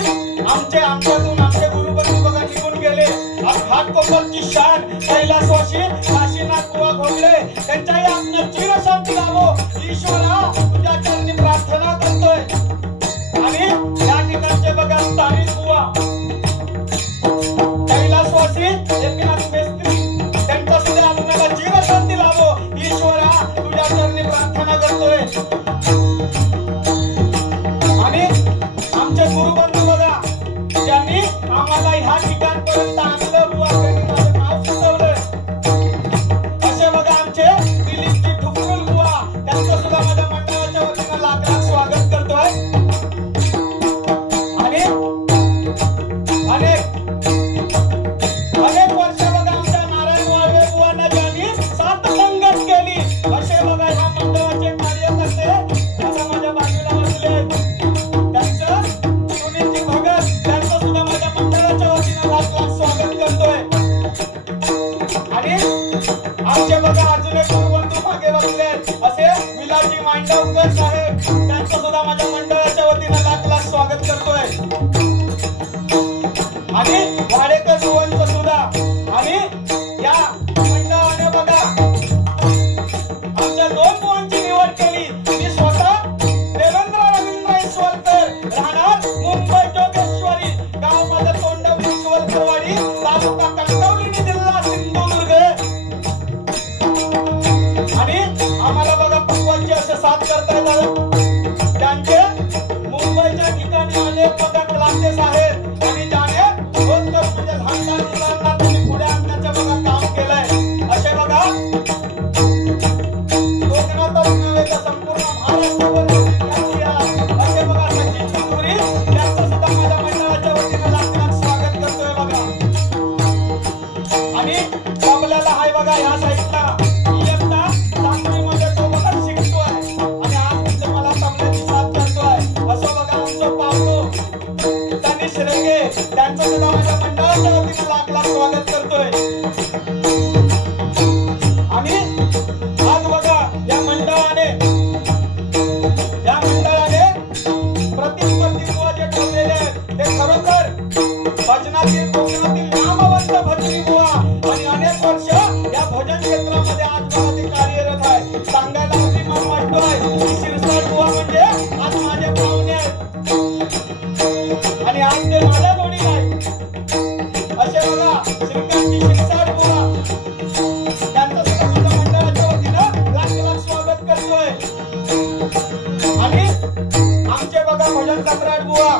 शेवटी आमच्यातून आमचे गुरुबंधू बघा निघून गेले. घाटकोपरची शान कैलासवासी काशीनाथ बुवा घोगले त्यांच्याही आत्म्यात चिरशांती लाभो ईश्वरा तुझ्या चरणी प्रार्थना करतोय. आणि या ठिकाणचे बघा स्थानिक बुवा कैलासवासी एकनाथ मेस्त्री त्यांच्या सुद्धा आत्म्याला चिरशांती लाभो ईश्वरा तुझ्या चरणी प्रार्थना करतोय. आणि आमचे गुरुबंधू बघा ज्यांनी आम्हाला ह्या ठिकाणपर्यंत आणलं बुवा त्यांनी माझं नाव सुचवलं असे बघा आमचे दिलीपजी ठुकरुल बुवा त्यांचं सुद्धा माझ्या मंडळाच्या वतीनं लाख लाख स्वागत करतोय. आणि अनेक वर्ष बघा आमच्या नारायण वाळवे बुवांना ज्यांनी साथ संगत केली असे बघा ह्या मंडळाचे कार्यकर्ते आता माझ्या बाजूला बसले त्यांचं सुनीलजी भगत त्यांचं सुद्धा माझ्या मंडळाच्या वतीनं लाख लाख स्वागत करतोय. आणि आमचे बघा अजून एक गुरुबंधू मागे बसले असे विलासजी मांडवकर साहेब त्यांचं सुद्धा माझ्या मंडळाच्या वतीनं लाख लाख स्वागत करतोय. आणि वाडेकर बुवांचं सुद्धा आणि या मंडळाने बघा आमच्या दोन बुवांची निवड केली. मी स्वतः देवेंद्र रवींद्र ईश्वरकर राहणार मुंबई जोगेश्वरी गाव माझं तोंडवली ईश्वरकरवाडी तालुका कणकवली जिल्हा सिंधुदुर्ग. आणि आम्हाला बघा पक्वांचे असे साथ करता येतात त्यांचे मुंबईच्या ठिकाणी अनेक बघा क्लासेस आहेत आणि ज्याने रोज म्हणजे लहान लहान मुलांना तुम्ही पुढे आणण्याचं बघा काम केलंय असे बघा कोकणातच नव्हे तर संपूर्ण महाराष्ट्रावर असे बघा सचिन चौधरी त्यांचं सुद्धा माझ्या मंडळाच्या वतीनं लाख लाख स्वागत करतोय बघा. आणि तबल्याला हाय बघा ह्या साईडला इयत्ता सातवीमध्ये तो बघा शिकतोय आणि आज मला तबल्याची साथ करतोय असं बघा आमचं पावलो त्यांनी श्रेगे त्यांचं सुद्धा माझ्या मंडळाच्या वतीनं लाख लाख स्वागत करतोय. आणि आज बघा या मंडळाने प्रतिस्पर्धी बुवा जे ठेवलेले आहेत ते खरोखर भजनातील कोकणातील नामवंत भजनी बुवा आणि अनेक वर्ष या भजन क्षेत्रामध्ये आज बघा ते कार्यरत आहे. सांगायला अभिमान वाटतोय की शिरसाट बुवा म्हणजे आज माझे पाहुणे आहेत आणि आज ते माझ्या जोडीला आहेत असे बघा श्रीकांतजी शिरसाट बुवा त्यांचं सुद्धा माझ्या मंडळाच्या वतीनं लाख लाख स्वागत करतोय. आणि आमचे बघा भजन सम्राट बुवा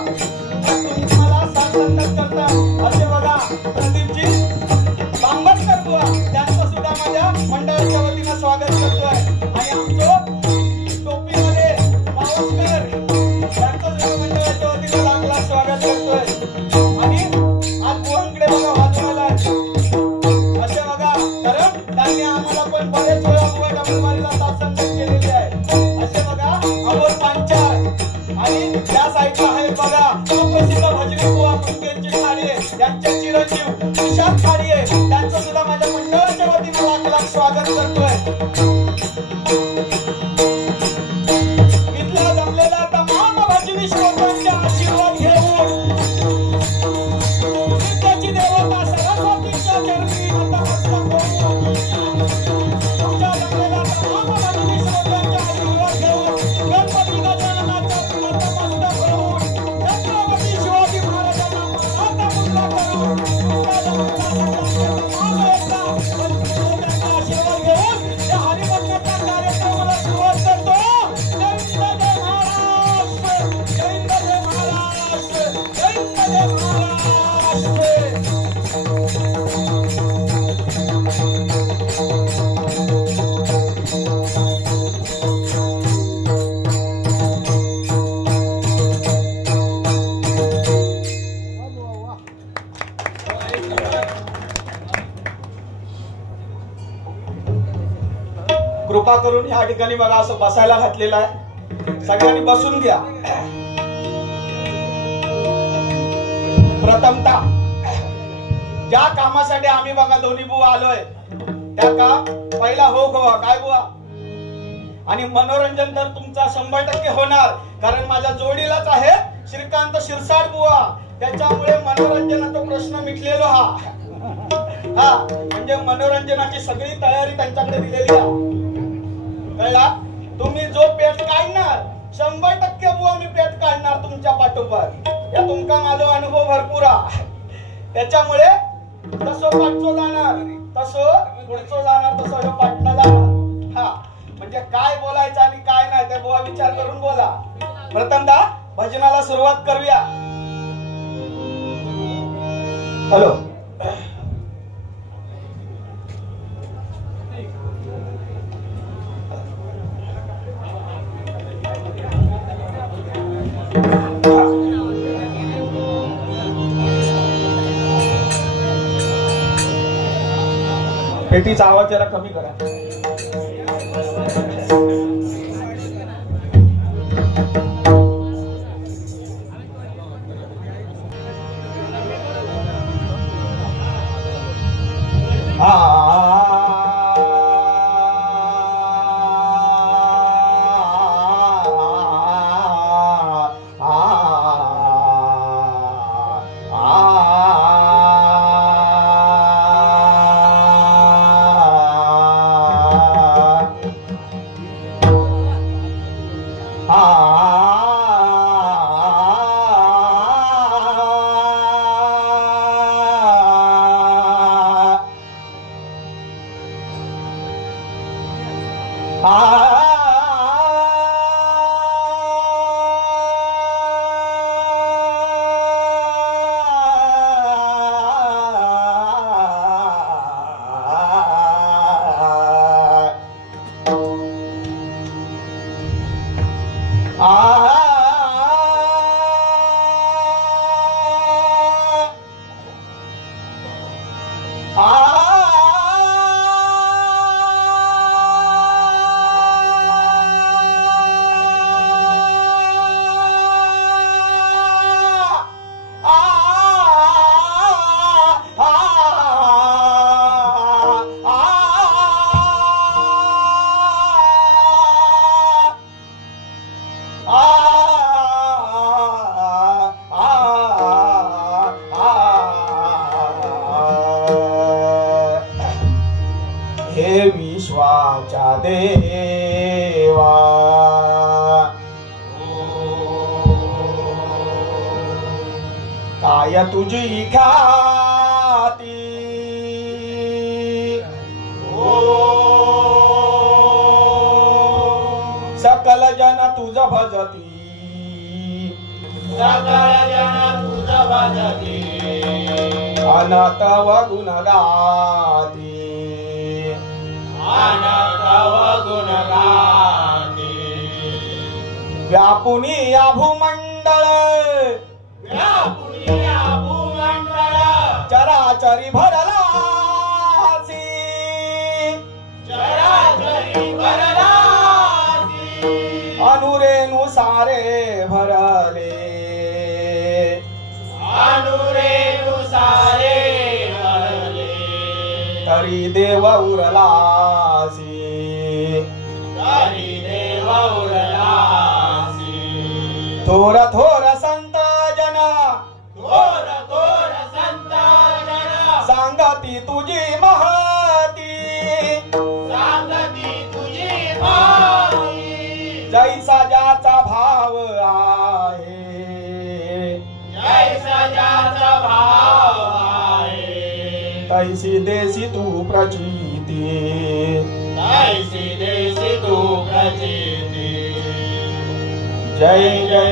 तुम्ही मला साथ संगत करता असे बघा प्रदीपजी बांबटकर बुवा त्यांचं सुद्धा माझ्या मंडळाच्या वतीनं स्वागत करतोय. आणि आमचं टोपीमध्ये पावसकर त्यांचं सुद्धा मंडळाच्या वतीनं लाख लाख स्वागत करतोय. आणि आज बुवांकडे बघा वाजवायला असे बघा कारण त्यांनी आम्हाला पण बरेच वेळा बुवा डबलबारीला साथ संगत केलेली आहे असे बघा अमोल पांचाळ. आणि त्या साईडला आहे बघा सुप्रसिद्ध भजनी बुवा मुंगेंची खाडे यांचे चिरंजीव विशाल खाडे त्यांचं सुद्धा माझ्या मंडळाच्या वतीनं लाख लाख स्वागत करतोय. इथला जमलेला तमाम भजनी श्रोत्यांचे आशीर्वाद घेऊन विद्याची देवता सरस्वतीच्या चरणी नतमस्तक होऊन तुमच्या जमलेला तमाम भजनी श्रोत्यांचे आशीर्वाद घेऊन गणपती गजाननाच्या नतमस्तक होऊन छत्रपती शिवाजी महाराजांना मानाचा मुजरा करून तुमच्या जमलेला सगळ्यांचे तमाम एकदा भजनी आशीर्वाद घेऊन या हरिभक्ताच्या कार्यक्रमाला सुरुवात करतो. जय महाराष्ट्र, जय महाराष्ट्र, जय महाराष्ट्र. कृपा करून या ठिकाणी बघा असं बसायला घातलेलं आहे सगळ्यांनी बसून घ्या. प्रथमतः ज्या कामासाठी आम्ही बघा दोन्ही बुवा आलोय त्या काम पहिला हो गोवा काय बुवा आणि मनोरंजन तर तुमचा 100% होणार कारण माझ्या जोडीलाच आहे श्रीकांत शिरसाट बुवा, त्याच्यामुळे मनोरंजनाचा प्रश्न मिटलेलो हा. म्हणजे मनोरंजनाची सगळी तयारी त्यांच्याकडे दिलेली आहे. कळला? तुम्ही जो पेट काढणार 100% बुवा मी पेट काढणार तुमच्या पाठोपाठ. या तुमका माझा अनुभव भरपूर आहे. त्याच्यामुळे तसं पाठचो जाणार, तसं पुढचो जाणार, तसं पाठला जाणार. म्हणजे काय बोलायचं आणि काय नाही ते बुवा विचार करून बोला. प्रथमदा भजनाला सुरुवात करूया. हॅलो. पेटीचा आवाज जरा कमी करा. विश्वाच्या देवा काय तुझी ख्याती सकल जन तुझ भजती अनाथ व गुण गाती व्यापुनी या भूमंडळ चराचरी भरला अनुरेनु सारे भरले तरी देव उरलासी थोर थोर संत जन सांगती तुझी महती जैसा ज्याचा भाव आहे तैसी देसी तू प्रचिती जय जय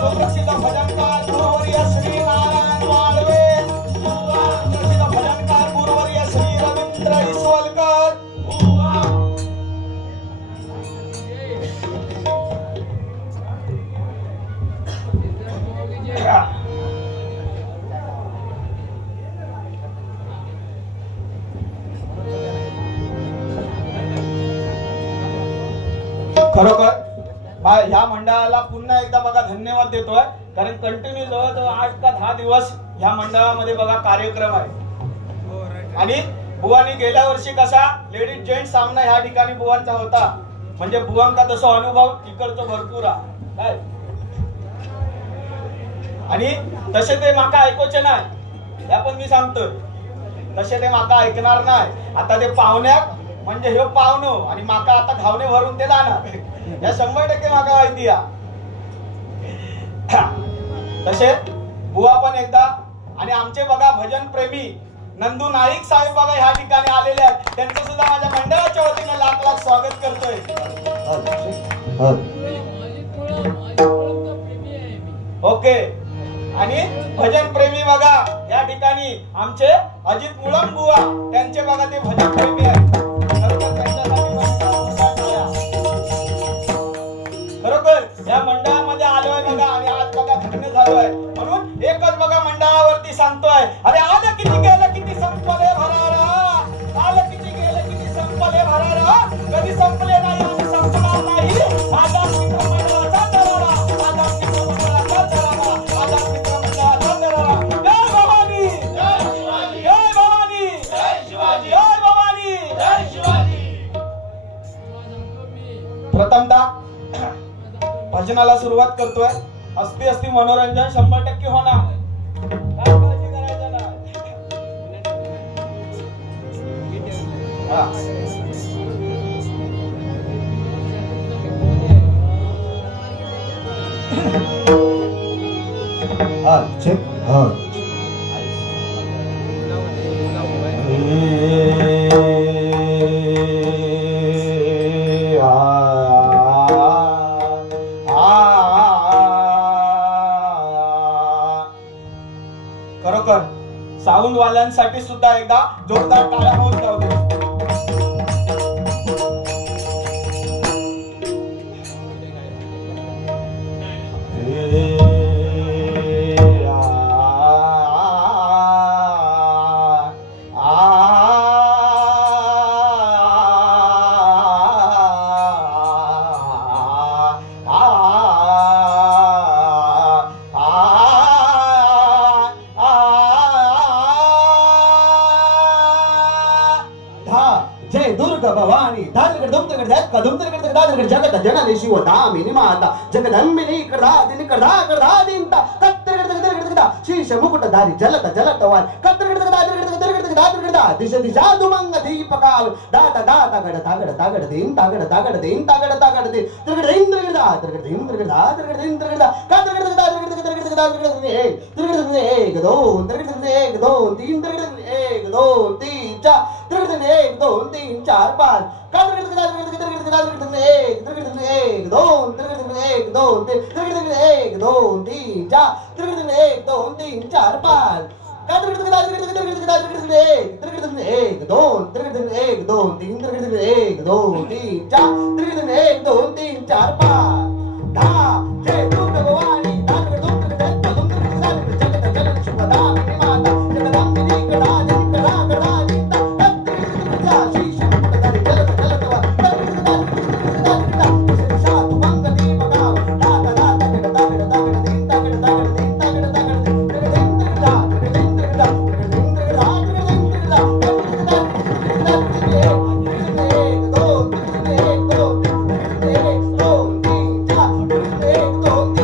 सुप्रसिद्ध भजनकार गुरुवर्य श्री नारायण वाळवे, प्रसिद्ध भजनकार गुरुवर्य श्री रवींद्र इसवलकर, खरोखर ह्या मंडळाला पुन्हा एकदा बघा धन्यवाद देतोय, कारण कंटिन्यू जवळजवळ 8 का 10 दिवस ह्या मंडळामध्ये बघा कार्यक्रम आहे. आणि बुवानी गेल्या वर्षी कसा लेडीज जेंट सामना ह्या ठिकाणी बुवांचा होता, म्हणजे बुवांका तसा अनुभव तिकडचा भरपूर आहे. आणि तसे ते माका ऐकोचे नाही, या पण मी सांगतो तसे ते माका ऐकणार नाही. आता ते पाहुण्यात म्हणजे हे पाहुणो आणि माका आता घावणे भरून ते जाणार, या 100% माका माहिती या. तसे बुवा पण एकदा, आणि आमचे बघा भजन प्रेमी नंदू नाईक साहेब बघा ह्या ठिकाणी आलेले आहेत, त्यांचं सुद्धा माझ्या मंडळाच्या वतीने लाख लाख स्वागत करतोय. ओके. आणि भजन प्रेमी बघा या ठिकाणी आमचे अजित मुळम बुवा, त्यांचे बघा ते भजन प्रेमी आहेत. खरोखर या मंडळामध्ये आलोय बघा, आणि आज बघा धन्य झालोय. म्हणून एकच बघा मंडळावरती सांगतोय, अरे आलं किती गेलं किती संपले भरारा, आलं किती गेलं किती संपले भरारा, कधी संपले नाही आणि संपणार नाही. माझा मित्र मंडळाचा दरारा, माझा मित्र मंडळाचा दरारा, माझा मित्र मंडळाचा दरारा. जय भवानी, जय शिवाजी, जय भवानी, जय शिवाजी, जय भवानी, जय शिवाजी. प्रथमतः भजनाला सुरुवात करतोय. असती असती मनोरंजन 100% होणार, काय काळजी करायचं नाही. खरोखर साऊंड वाल्यांसाठी सुद्धा एकदा जोरदार टाळ्या होऊन जाऊ दे. जगत जननी शिवदामिनी माता जगदंबिनी कर्धादिनी कर्धा कर्धादिंता कत्तरगडगडगडगडगडा शीश मुकुटधारी जलत जलतवान कत्तरगडगडगडगडगडगडगडगडगडा दिश दिशा दुमंग दीपकाव दाता दाता गड तागड तागड दिन तागड तागड दिन तागड तागड दिन त्रिगडइंद्रगडा त्रिगडइंद्रगडा त्रिगडइंद्रगडा कत्तरगडगडगडगडगडगडगडगडगड एक दोन त्रिगड एक दोन तीन त्रिगड एक दोन तीन चार त्रिगड एक दोन तीन चार पाच एक दोन एक दोन एक दोन तीन चार एक दोन तीन चार पाच एक दोन तीन एक दोन तीन चार एक दोन तीन चार पाच दहा जय दुर्गा भवानी एक दोन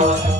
वा.